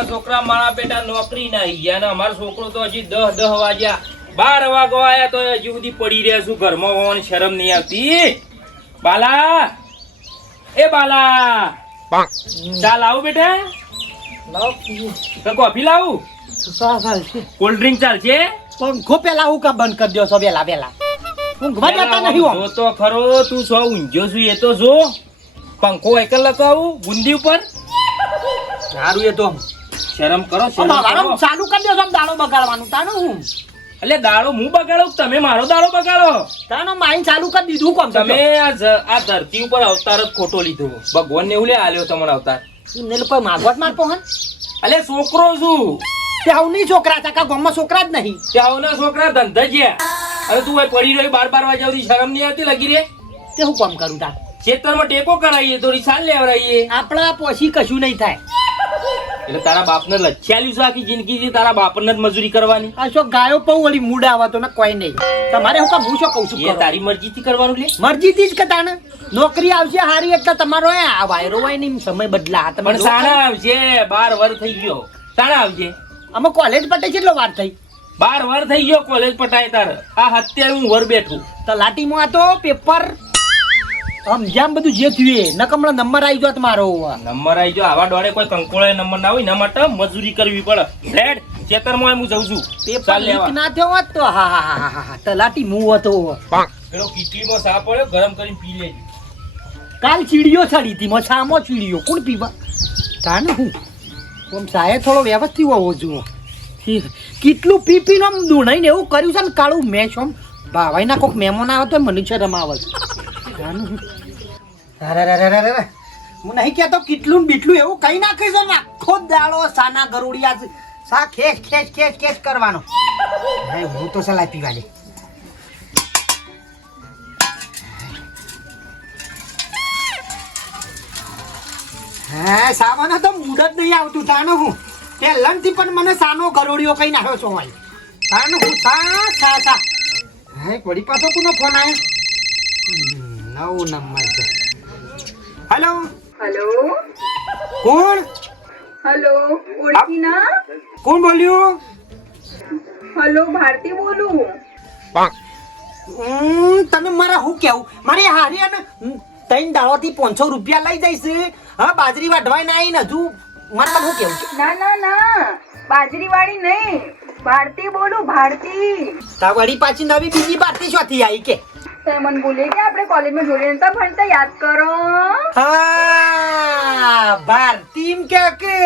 હવના છોકરા મારા બેટા નોકરી ના ગયા ને અમારો છોકરો તો હજી દહ દહ વાગ્યા. બાર વાગો આયા તો હજી સુધી પડી રહ્યા છું. ઘરમાં હોવાની શરમ નહીં આવતી. બાલા. એ બાલા. ચાલ આવું બેટા? કોફી લાવું? કોલ્ડ ડ્રિંક ચાલશે? પંખો પેલા હું કા બંધ કરી દો છો વેલા વેલા. ઊંઘવા જતા નહીં જો તો ખરો તું સો ઊંઝો છું એ તો જો પંખો એકલ લગાવું બુંદી ઉપર? સારું એ તો શરમ કરો શરમ કરો. ચાલુ કરી દો તમે દાડો બગાડવાનું તાનો હું? એટલે દાડો હું બગાડો કે તમે મારો દાડો બગાડો? તાનો માઇન ચાલુ કરી દીધું કોમ તમે આ ધરતી ઉપર અવતાર જ ખોટો લીધો. ભગવાન ને એવું લે આલ્યો તમને અવતાર. ને લોકો માગવત માર પોહન અલે છોકરો છું. ત્યાં નહીં છોકરા ચાકા ગામમાં છોકરા જ નહીં. ત્યાંના છોકરા ધંધા જ્યાં અરે તું પડી રહ્યો બાર બાર વાગ્યા સુધી શરમ નહીં આવતી લગી રે? તે હું કામ કરું તાર? ખેતરમાં ટેકો કરાવીએ તો સાલ લેવડાવીએ. આપણા પછી કશું નહીં થાય. એટલે તારા બાપને લચ્છાલ્યું છે આખી જિંદગીથી તારા બાપને જ મજૂરી કરવાની? આ શું ગાયો પઉ વળી મૂડ આવતો ને કોઈ નહીં. તમારે હું કા હું શું કહું છું એ? તારી મરજીથી કરવાનું લે? મરજીથી જ કતા ને. નોકરી આવશે હારી એટલે તમારો એ આ વાયરો હોય ને સમય બદલા હાથ પણ સાના આવશે બાર વર થઈ ગયો. સાના આવશે અમે કોલેજ પટે કેટલો વાર થઈ. બાર વર થઈ ગયો કોલેજ પટાય તાર. આ અત્યારે હું વર બેઠું. તલાટીમાં આ તો પેપર આમ જેમ બધું જે થયું એ નકમણો નંબર આવી જોત મારો નંબર આવી ગયો. આવા ડોળે કોઈ કંકોળે નંબર ના હોય એના માટે મજૂરી કરવી પડે. લેડ ખેતરમાં હું જઉં છું. પેપર લીક ના થયો હોત તો હા હા હા હા હા તલાટી મું હતો. પેલો કીટલીમાં સા પડ્યો ગરમ કરીને પી લેજો. કાલ ચીડિયો ચડી હતી મો સામો ચીડીઓ કોણ પીવા? તાને હું? આમ સાહે થોડો વ્યવસ્થિત હોવો જુઓ કેટલું પી પીને આમ દુણાઈને એવું કર્યું છે ને કાળું મેચ આમ. ભાવાઈના કોક મહેમાન આવે તો મને છે રમાવલ તાને હું નહીં કહેતો, કેટલું બીટલું એવું કઈ નાખીશ આખો દાડો, સાના ગરુડિયા સા ખેસ ખેસ ખેસ ખેસ કરવાનો. હે તો સલાહ પીવા દે. હે, સામાનો તો મૂડ જ નહીં આવતું, તાનો હું. પહેલાંથી પણ મને સાનો ગરોડિયો કઈ નાખ્યો છો ભાઈ તાનો હું, સા સા સા. હે વળી પાછો કોનો ફોન આવ્યો નવો નંબર છે હેલો હેલો? કોણ? હેલો ઓળખી ના કોણ બોલ્યું? હેલો ભારતી બોલું. હમ, તમે મારા હું કેવું? મારે હારી અને ત્રણ દાડોથી પાંચસો રૂપિયા લઈ જઈશ હા બાજરી વાઢવાય ના આવીને હજુ. મારા શું કેવું? ના ના ના. બાજરી વાળી નહીં. ભારતી બોલું ભારતી. તા વળી પાછી નવી બીજી ભારતી શોથી આવી કે? તે મને ભૂલે કે આપણે કોલેજમાં જોડે નતા ભણતા યાદ કરો. હા ભારતી એમ કે? કે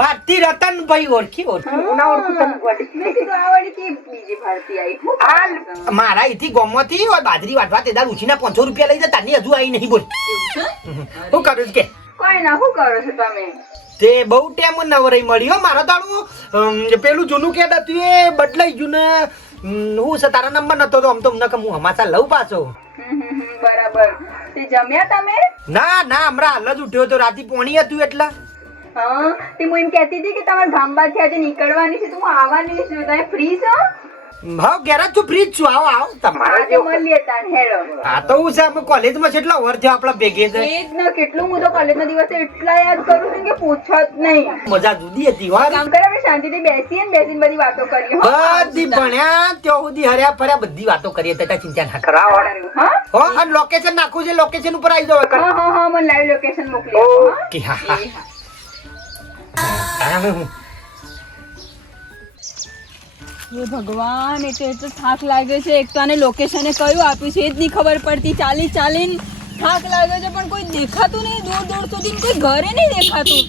ભારતી રતનભાઈ ઓળખી ઓળખી. ના ઓળખું તને વળી. મેં કીધું આ વાળી કે બીજી ભારતી આવી હું આ મારા અહીંથી ગોમમાંથી બાજરી વાટવા તે દાડ ઉછીના પાંચસો રૂપિયા લઈ જતા ની હજુ આવી નહીં બોલ. હું શું કરું છું કે? કોઈ ના શું કરો છો તમે? તે બહુ ટાઈમ નવરાઈ મળી હો મારો દાડું. પેલું જૂનું કેદ હતું એ બદલાઈ ગયું ને. હું છે તારા નંબર નતો તો આમ તો અમને કે હું હમાસા લઉં પાછો. બરાબર. તે જમ્યા તમે? ના ના હમણાં હાલ જ ઉઠ્યો તો રાતી પોણી હતું એટલે. હા તે હું એમ કહેતી હતી કે તમારા ગામમાંથી આજે નીકળવાની છે તો હું આવવાની છું. તમે ફ્રી છો? હા ઘેર જ છું ફ્રી છું. આવો આવો. તમારા જે. મળીએ તાન હેડો. આ તો હું છે અમે કોલેજમાં કેટલા એટલા વર થયો આપણા ભેગે છે. એ જ કેટલું હું તો કોલેજના દિવસે એટલા યાદ કરું છું કે જ નહીં. મજા જુદી હતી વાર કામ કરે શાંતિથી બેસીએ ને બેસીને બધી વાતો કરીએ બધી ભણ્યા ત્યાં સુધી હર્યા ફર્યા બધી વાતો કરીએ તટા ચિંતા ના કરાવો. હા? હો અને લોકેશન નાખું છે લોકેશન ઉપર આવી જાવ હા હા હા મને લાઈવ લોકેશન મોકલી ઓકે હા હા. ભગવાન એ તો એટલો થાક લાગ્યો છે. એક તો આને લોકેશને કયું આપ્યું છે એ જ નહીં ખબર પડતી. ચાલી ચાલીને થાક લાગ્યો છે પણ કોઈ દેખાતું નહીં. દૂર દૂર સુધી કોઈ ઘરે નહીં દેખાતું.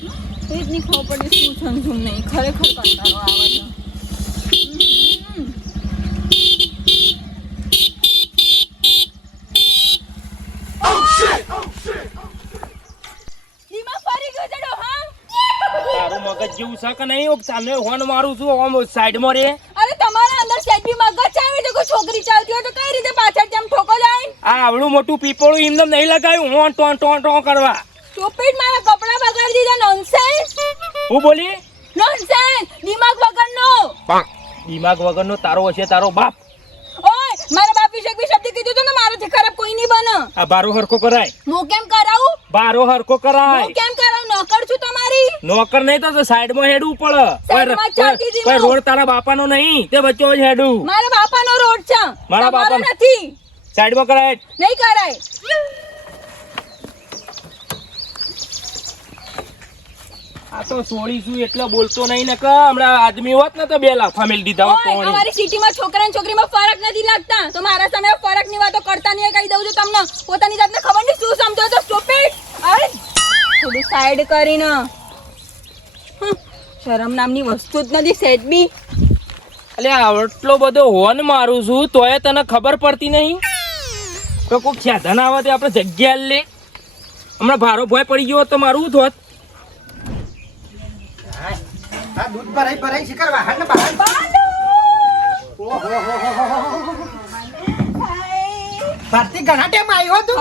એ જ નહીં ખબર પડે શું છે શું નહીં. ખરેખર કંટાળો આવે છે. મગજ જેવું છે કે નહીં? તને હોન મારું છું આમ સાઈડમાં રે. અરે તમારા અંદર સેટ મગજ ચાવી તો કોઈ છોકરી ચાલતી હોય તો કઈ રીતે પાછળ જેમ ઠોકો જાય? આ આવડું મોટું પીપળું એમને નહીં લગાવ્યું હોન ટોન ટોન ટોન કરવા. મારા નોનસેન્સ હું બોલી? નોનસેન્સ દિમાગ વગરનો! દિમાગ વગરનો તારો હશે તારો બાપ. ઓય મારા બાપ વિશે એક બી શબ્દ કીધું તો ને મારાથી ખરાબ કોઈ નહીં બને. આ બારો હરકો કરાય. હું કેમ કરાવું? બારો હરકો કરાય. હું કેમ કરાવું? નોકર છું તમારી. નોકર નહીં તો સાઈડમાં હેડવું પડે. કોઈ રોડ તારા બાપાનો નહીં તે વચ્ચે જ હેડું. મારા બાપાનો રોડ છે. મારા બાપાનો. નથી. સાઈડમાં કરાય. નહીં કરાય. આ તો છોડીશું એટલે બોલતો નહીં ને હમણાં આદમી હોત ને તો બે લાફા મેલ દીધા હોત કોણે. અમારી સિટીમાં છોકરા અને છોકરીમાં ફરક નથી લાગતા. તો મારા સામે ફરકની વાતો કરતા નહીં કહી દઉં છું તમને. પોતાની જાતને ખબર નહીં શું સમજો તો સ્ટુપિડ અરે થોડું સાઈડ કરીને. શરમ નામની વસ્તુ જ નથી સેજ બી. એટલે આટલો બધો હોન મારું છું તોય તને ખબર પડતી નહીં? તો કોઈક સાધન આવે તે આપણે જગ્યા લે. હમણાં ભારો ભય પડી ગયો હોત તો મારું થોત આ દૂધ ભરાઈ ભરાઈ શિખર વાહન ને બહાર ભારતી ઘણા ટાઈમ આવ્યો તું?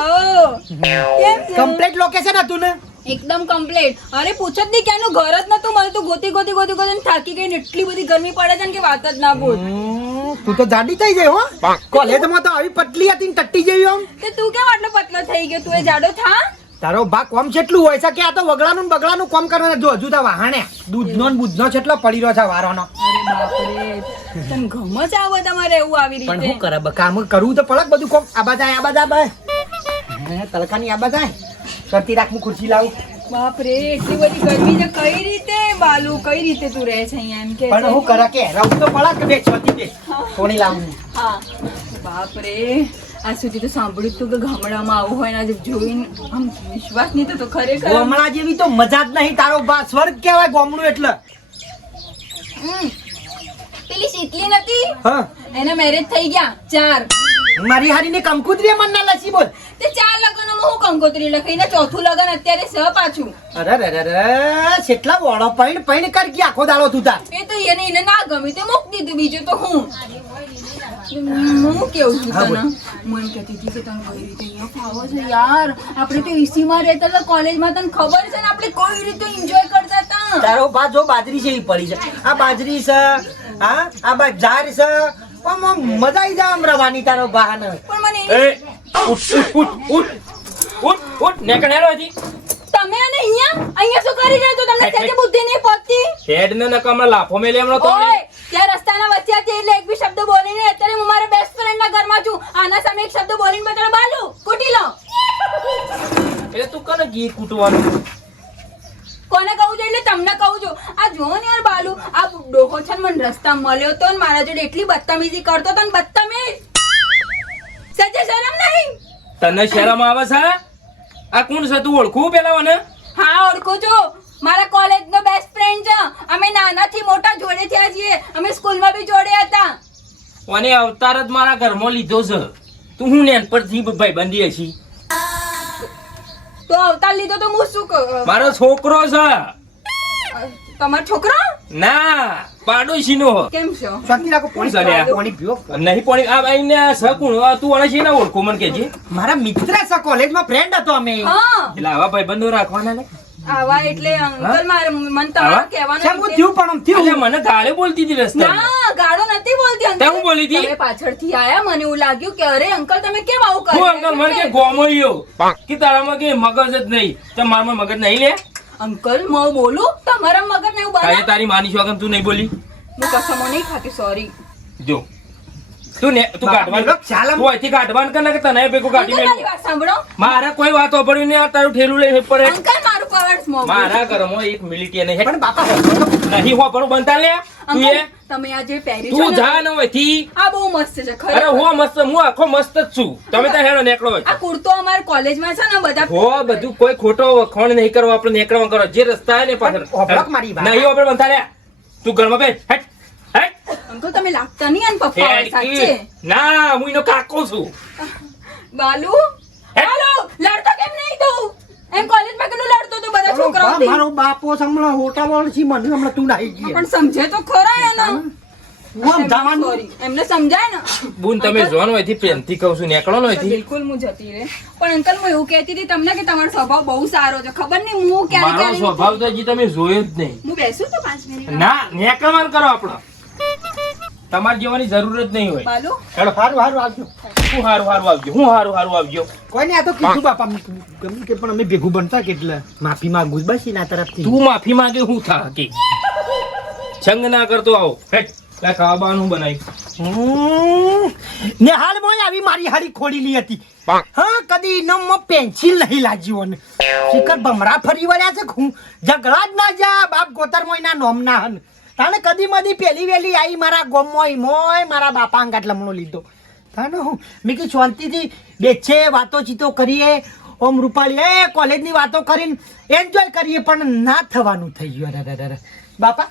કમ્પ્લીટ લોકેશન હતું ને? એકદમ કમ્પ્લીટ અરે પૂછ જ નહીં ક્યાંનું ઘર જ નતું મળતું. ગોતી ગોતી ગોતી ગોતી થાકી ગઈ ને એટલી બધી ગરમી પડે છે ને કે વાત જ ના બોલ. તું તો જાડી થઈ ગઈ હો. કોલેજમાં તો આવી પતલી હતી ને ટટ્ટી જેવી આમ. તે તું કેમ આટલો પતલો થઈ ગયો? તું એ જાડો થા? તારો ભાગ કોમ કેટલું હોય છે કે આ તો વગડાનું બગડાનું કોમ કરવાનું જો હજુ તો વાહણે. દૂધનો ને બુધનો કેટલો પડી રહ્યો છે વારોનો. અરે બાપરે તને ગમ જ આવે તમારે એવું આવી પણ હું કરે? કામ કરવું તો પડક બધું કોમ? આ બાજા આ બાજા બાય તલકાની આ બાજા કરતી રાખ હું ખુરશી લાવું. બાપરે એટલી બધી ગરમી છે કઈ રીતે બાલુ? કઈ રીતે તું રહે છે અહીંયા એમ કે પણ હું કરે કે રહું તો પડક બે છોતી બે? થોડી લાવું? હા. બાપરે આજ સુધી તો સાંભળ્યું જ તું કે ગામડામાં આવું હોય ને આજે જોઈને આમ વિશ્વાસ નહીં થતો ખરેખર. ગામડા જેવી તો મજા જ નહીં તારો બા સ્વર્ગ કહેવાય ગામડું એટલે. પેલી શીતલી નથી? હા. એના મેરેજ થઈ ગયા ચાર. મારી હારીને કંકુત્રી મન ના લસી બોલ. તે ચાર લગન હું કંકોત્રી લખીને ચોથું લગન અત્યારે સ પાછું. અરે રે રે રે કેટલા વોળો પૈણ પૈણ કર ગયા આખો દાડો તું તાર. એ તો એને એને ના ગમે તે મૂકી દીધું બીજું તો હું. હું કેવું છું તને? હું કહેતી હતી કે તને કઈ રીતે અહીંયા ફાવો છે? યાર આપણે તો એસીમાં રહેતા હતા કોલેજમાં તને ખબર છે ને આપણે કઈ રીતે એન્જોય કરતા હતા? તારો જો બાજરી છે એ પડી છે. આ બાજરી છે હા આ બા ઝાડ છે. આમ આમ મજા આવી જાય આમ રવાની તારો બા ને પણ મને એ ઉઠ ઉઠ ઉઠ ઉઠ ઉઠ ઉઠ નેકણ તમે અને અહીંયા? અહીંયા શું કરી રહ્યા છો? તમને સહેજે બુદ્ધિ નહીં પહોંચતી? હેડ ને નકા હમણાં લાફો મેલે હમણાં તો. ઓય ત્યાં રસ્તાના વચ્ચે હતી એટલે એક બી શબ્દ બોલીને અત્યારે હું મારા બેસ્ટ ફ્રેન્ડ ના ઘરમાં છું સામે એક શબ્દ બોલીને બતાડો બાલુ કૂટી લો. એટલે તું કને ઘી કૂટવાનું? કોને કહું છું? એટલે તમને કહું છું. આ જો ને યાર બાલુ આ ડોહો છે મને રસ્તા મળ્યો તો ને મારા જોડે એટલી બદતમીજી કરતો તો ને બદતમીજ. સજે શરમ નહીં? તને શરમ આવે છે? આ કોણ છે? તું ઓળખું પેલા મને હા ઓળખું છું. મારા કોલેજ નો બેસ્ટ ફ્રેન્ડ છે. અમે નાનાથી મોટા જોડે થયા છીએ. અમે સ્કૂલમાં બી જોડે હતા. અને અવતાર જ મારા ઘરમાં લીધો છે. તું હું નેન પરથી ભાઈ બંધી હશી તો અવતાર લીધો તો હું શું કરું? મારો છોકરો છે. તમારો છોકરો? ના પાડોશી નો કેમ છો? શાંતિ રાખો? નહીં પણ આ ભાઈને સકુણ આ તું અને છે ને ઓળખો મને કેજે મારા મિત્ર છે કોલેજમાં ફ્રેન્ડ હતો અમે. હા. એટલે આવા ભાઈબંધો રાખવાના ને? આવા એટલે અંકલ મારે મન તમારે કહેવાનું છે હું થયું પણ થયું. મને ગાળે બોલતી હતી રસ્તા ના ગાળો નથી બોલતી અંકલ. હું બોલી હતી? તમે પાછળથી આયા મને એવું લાગ્યું કે અરે અંકલ તમે કેમ આવું કરો હું અંકલ મને કે ગોમોયો કે તારામાં કે મગજ જ નહીં. તો મારામાં મગજ નહીં લે? અંકલ હું બોલું? તમારા મગજ નહીં બને તારી માની છો તું નહીં બોલી? હું કસમો નહીં ખાતી સોરી જો. તું ને તું કાઢવાનું તું અહીંથી કાઢવાનું કે તને ભેગું કાઢી મેલું? સાંભળો. મારા કોઈ વાત સાંભળ્યું નહીં તારું ઠેલું લઈને પડે અંકલ કવર્સ મોં મારા ઘરમાં એક મિલિટી નહીં પણ બાપા હોભળો તો. નહીં બનતા લે. તું એ. તમે આ જે પહેર્યું તું જા ને ને અહીંથી આ બહુ મસ્ત છે અરે ખરેખર મસ્ત હું આખો મસ્ત જ છું. તમે ત્યાં હેડો નીકળો આ કુર્તો અમારા કોલેજમાં છે ને બધા હો બધું કોઈ ખોટો વખોણ નહીં કરો આપણે નેકળવા કરો. જે રસ્તા હે ને પાછળ. હોભળો મારી વાત. નહીં બનતા લે. તું ઘરમાં બેસ. હેટ હેટ અંકલ તમે લાગતા નહીં આને પપ્પા સાચે? ના હું એનો કાકો છું. બાલુ? હેલો લડતો કેમ નહીં? એમ કોલેજમાં કેટલું લડતો તો બધા તારો મારો બાપો હમણાં હોટાવાળો છે મને હમણાં તું નાહી ગઈ પણ સમજે તો ખરા એનો. હું જવાનું? એમને સમજાય ને. બુન તમે જોવાનો અહીંથી પ્રેમથી કહું છું નીકળો ને બિલકુલ હું જતી રહે. પણ અંકલ હું એવું કહેતી હતી તમને કે તમારો સ્વભાવ બહુ સારો છે. ખબર નહીં હું ક્યારે ક્યારે સ્વભાવ તો હજી તમે જોયો જ નહીં. હું બેસું તો પાંચ મિનિટ. ના નીકળવાનું કરો આપણો. તમારે જવાની જરૂર જ નહીં હોય. બાલુ? હેડો હારું સારું આવજો. હું હારું હારું આવજો હું હારું હારું આવજો. કોઈ નહીં આ તો કીધું બાપા ગમે કે પણ અમે ભેગું બનતા કેટલા માફી માંગુ બસ એના તરફથી. તું માફી માંગે હું થા કે સંગ ના કરતો આવો. હેટ લા ખાવા બનાવી હમ. ને હાલ મોય આવી મારી હાડી ખોડીલી હતી. હા કદી નમમાં પેન્સિલ નહીં લાજી ઓને શિકર ભમરા ફરી વળ્યા છે હું? ઝઘડા જ ના જા બાપ ગોતર મોય ના નોમ ના હન. તાણે કદી મદી પેલી વેલી આવી મારા ગોમોય મોય મારા બાપા અંગાટ લમણો લીધો. તાને હું, મેં કીધું, શાંતિથી બેચે વાતો ચીતો કરીએ. ઓમ રૂપાળી, એ કોલેજની વાતો કરીને એન્જોય કરીએ, પણ ના થવાનું થઈ ગયું. અરે. બાપા